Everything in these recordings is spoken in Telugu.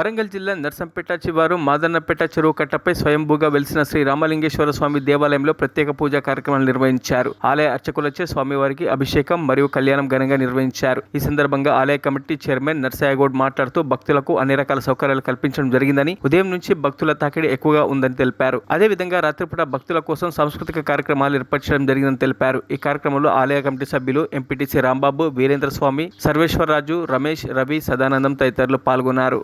వరంగల్ జిల్లా నర్సంపేట శివారు మాదన్నపేట చెరువు కట్టపై స్వయంభూగా వెలిసిన శ్రీ రామలింగేశ్వర స్వామి దేవాలయంలో ప్రత్యేక పూజా కార్యక్రమాలు నిర్వహించారు. ఆలయ అర్చకులచే స్వామివారికి అభిషేకం మరియు కళ్యాణం ఘనంగా నిర్వహించారు. ఈ సందర్భంగా ఆలయ కమిటీ చైర్మన్ నర్సయ్యగౌడ్ మాట్లాడుతూ భక్తులకు అన్ని రకాల సౌకర్యాలు కల్పించడం జరిగిందని, ఉదయం నుంచి భక్తుల తాకిడి ఎక్కువగా ఉందని తెలిపారు. అదేవిధంగా రాత్రిపూట భక్తుల కోసం సాంస్కృతిక కార్యక్రమాలు ఏర్పరచడం జరిగిందని తెలిపారు. ఈ కార్యక్రమంలో ఆలయ కమిటీ సభ్యులు ఎంపీటీసీ రాంబాబు, వీరేంద్ర స్వామి, సర్వేశ్వరరాజు, రమేష్, రవి, సదానందం తదితరులు పాల్గొన్నారు.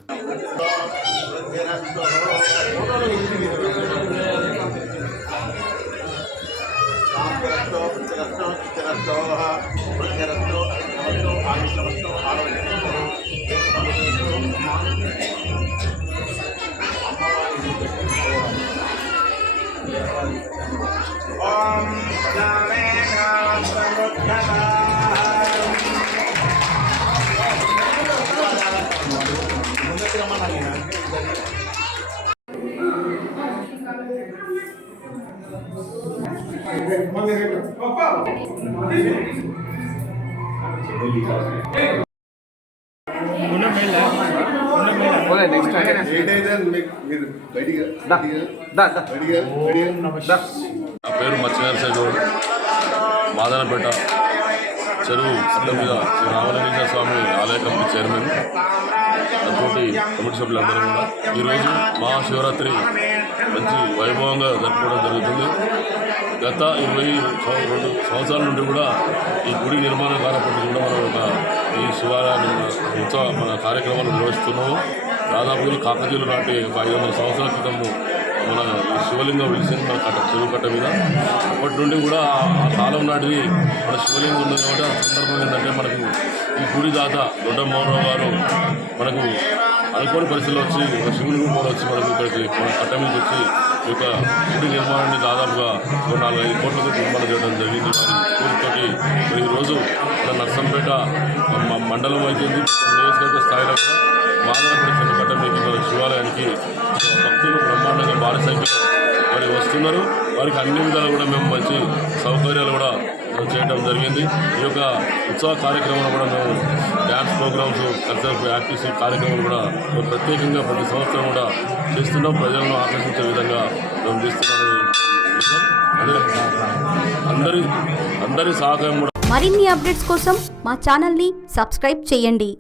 నా పేరు మత్స్యగౌడ్, మాదనపేట చెరువు అడ్డ మీద శ్రీ రామలింగేశ్వర స్వామి ఆలయ కమిటీ చైర్మన్, తోటి కమిటీ సభ్యులందరూ కూడా ఈరోజు మహాశివరాత్రి మంచి వైభవంగా జరుపుకోవడం జరుగుతుంది. గత 22 సంవత్సరాల నుండి కూడా ఈ గుడి నిర్మాణ కార్యక్రమం కూడా మనం ఈ శివాలయాన్ని మన కార్యక్రమాలు నిర్వహిస్తున్నాము. దాదాపు కాకతీయులు నాటి 500 సంవత్సరాల క్రితము మన ఈ శివలింగం వెలిసింది మన చెరువు కట్ట మీద. అప్పటి నుండి కూడా ఆ కాలం నాటిది మన శివలింగం ఉంది కాబట్టి ఆ సందర్భం ఏంటంటే మనకు ఈ గుడి దాత దొడ్డ మోహన్ గారు మనకు అనుకోని పరిస్థితుల్లో వచ్చి ఒక శివుని రూపంలో వచ్చి మనకు ఇక్కడికి మన కట్ట మీద వచ్చి ఈ యొక్క గుడి నిర్మాణాన్ని దాదాపుగా 4-5 కోట్లతో నిర్మాణం చేయడం జరిగింది. స్కూల్తోటి ఈరోజు మన నర్సంపేట మండలం అయిపోయింది, నియోజకవర్గ స్థాయిలో కూడా మాదనపేట చెరువు కట్ట మీద మన శివాలయానికి భక్తులు బ్రహ్మాండంగా భారీ సంఖ్యలో మరి వస్తున్నారు. వారికి అన్ని విధాలు కూడా మేము మంచి సౌకర్యాలు కూడా చేయడం జరిగింది. ఈ యొక్క ఉత్సవ కార్యక్రమాలు కూడా మేము డ్యాన్స్ ప్రోగ్రామ్స్, కల్చరల్ యాక్టివిటీ కార్యక్రమాలు కూడా ప్రత్యేకంగా ప్రతి సంవత్సరం కూడా చేస్తున్నాం. ప్రజలను ఆకర్షించే విధంగా మేము చేస్తున్నామని అందరి సహకారం కూడా. మరిన్ని అప్డేట్స్ కోసం మా ఛానల్ని సబ్స్క్రైబ్ చేయండి.